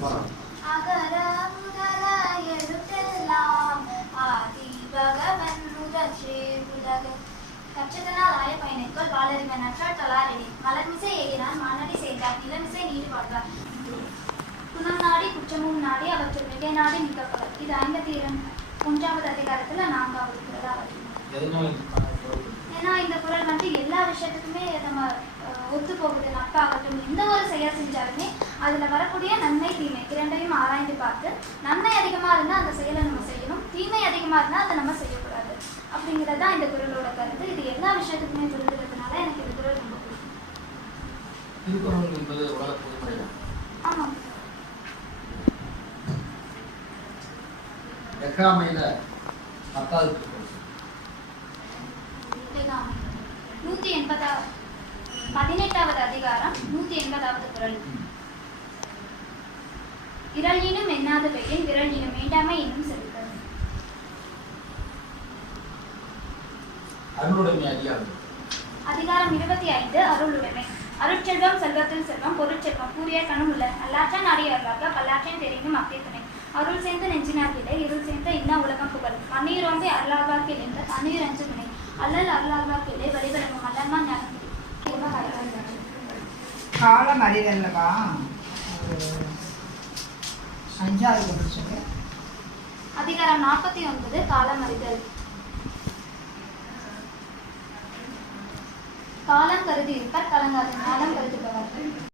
அகர முதல எழுத்தெல்லாம் ஆதி பகவன் முதற்றே உலக கற்றதனால் ஆய பயனுக்குள் வாளறிவன் அற்றால் தளாரெடி மலர்மிசை ஏகினான் மானடி செய்தார் நிலமிசை நீடு வாழ்வார் குணம் நாடி குற்றமும் நாடி அவற்றுள் மிகை நாடி நிற்கப்படும். இது 51வது அதிகாரத்துல 4வது குறளா வருது. ஏன்னா இந்த குறள் வந்து எல்லா விஷயத்துக்குமே நம்ம ஒத்து போகுது. நட்பாகட்டும் எந்த ஒரு செயல் செஞ்சாலுமே அதுல வரக்கூடிய நன்மை தீமை இரண்டையும் ஆராய்ந்து பார்த்து நன்மை அதிகமா இருந்தா அந்த செயலை நம்ம செய்யணும், தீமை அதிகமா இருந்தா அதை நம்ம செய்யக்கூடாது அப்படிங்கிறது தான் இந்த குறளோட கருத்து. இது எல்லா விஷயத்துக்குமே புரிஞ்சுக்கிறதுனால எனக்கு இந்த குறள் ரொம்ப பிடிக்கும். ஆமா. எக்காமையில 18வது அதிகாரம் 180வது குறள். இரளினும் எண்ணாத பெயரின் விரலினும் வேண்டாமை என்னும் செலுத்தல். அதிகாரம் 25 அருளுடைமை. அருட்செல்வம் செல்வத்தில் செல்வம் பொருட்செல்வம் கூறிய கணும் உள்ள அல்லாற்றான் நாடியார்களாக பல்லாற்றின் தெரிந்தும் அப்பியத்தனை அருள் சேர்ந்து நெஞ்சினார்கிலே இருள் சேர்ந்த இன்ன உலகம் புகழ் மண்ணீரோம்பி அருளார்வாக்கில் என்ற தண்ணீர் அஞ்சு வினை அல்லல் அருளார்வாக்கிலே வழிபடமும் அல்லம்மா ஞானம் காலம் அறிதல்லவா 5வது குறள். அதிகாரம் 49 காலம் அறிதல். காலம் கருதி இருப்பர் கலங்காது ஞானம் கருதுபவர்.